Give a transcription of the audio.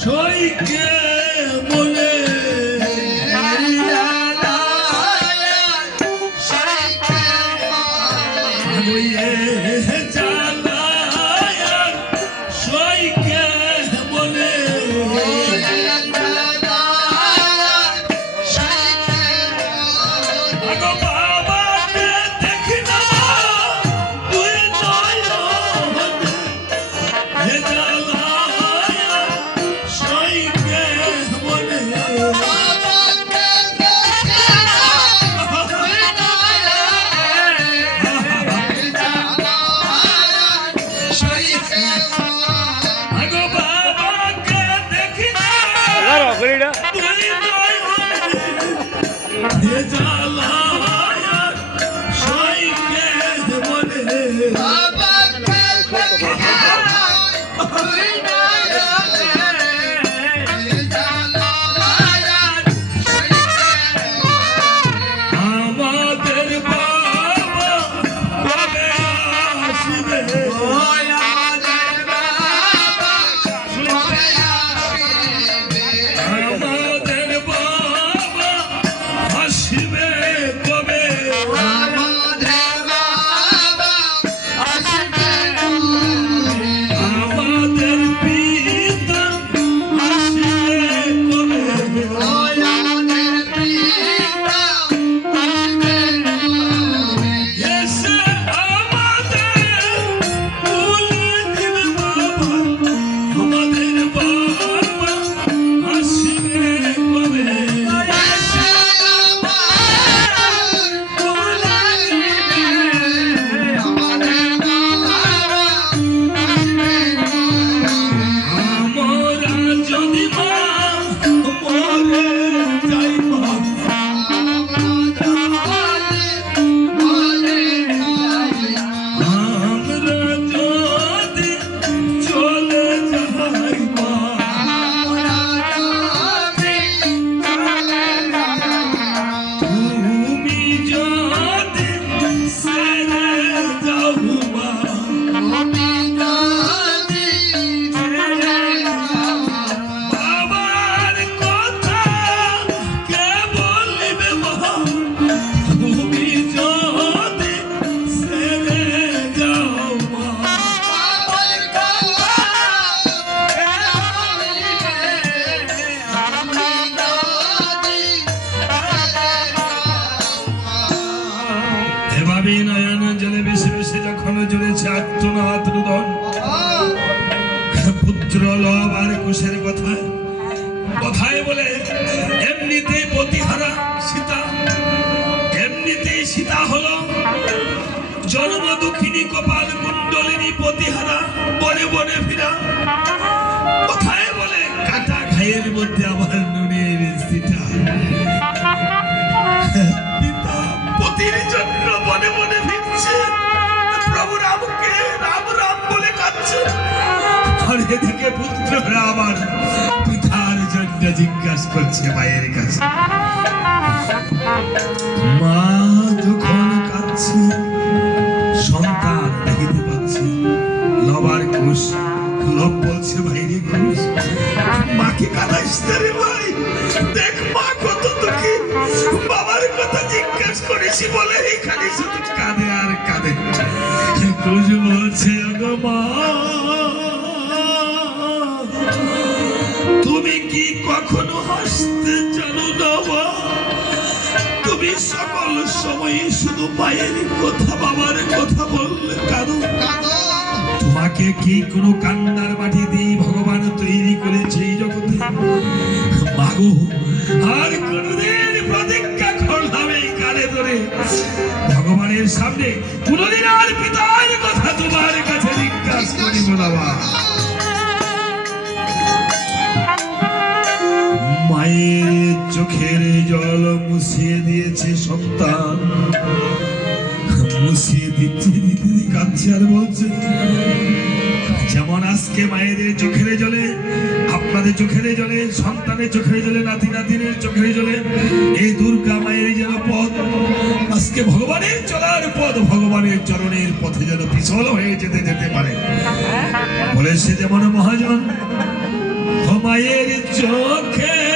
সইকে মনে It's বলে, এমনিতেই পতিহারা সীতা, এমনিতেই সীতা হলো জন্ম কপাল কুণ্ডলিনী পতিহারা বনে বনে ফিরা। কথায় বলে, কাটা ঘাইয়ের মধ্যে আবার নুনের সীতা। পিতা পতির জন্য বনে বনে ফিরছে। প্রভু রামকে রাম রাম বলে কাঁদছে। আর এদিকে পুত্ররা আমার জিজ্ঞাসা করছে মায়ের কাছে তুমি সকল সময়ে শুধু মায়ের কথা, বাবার কথা বললে কারও? তোমাকে কি কোনো কান্নার মাটি দিয়ে ভগবান তৈরি করেছে এই জগতে? মাগো, আর কোনদিন প্রতিজ্ঞা করলাম এই কানে ধরে। ভগবানের সামনে কোনদিন আর পিতার কথা তোমার কাছে জিজ্ঞাসা করিব না মায়ের চোখের জল মুছিয়ে দিয়েছে সন্তান। মুছিয়ে দিচ্ছে কাঁদছে আর বলছে, যেমন আজকে মায়েদের চোখের জলে, আপনাদের চোখের জলে, সন্তানের চোখের জলে, নাতি নাতিনের চোখের জলে, এই দুর্গা মায়ের যেন পথ। আজকে ভগবানের চলার পথ, ভগবানের চরণের পথে যেন পিছল হয়ে যেতে যেতে পারে। বলে সে যেমন মহাজন মায়ের চোখের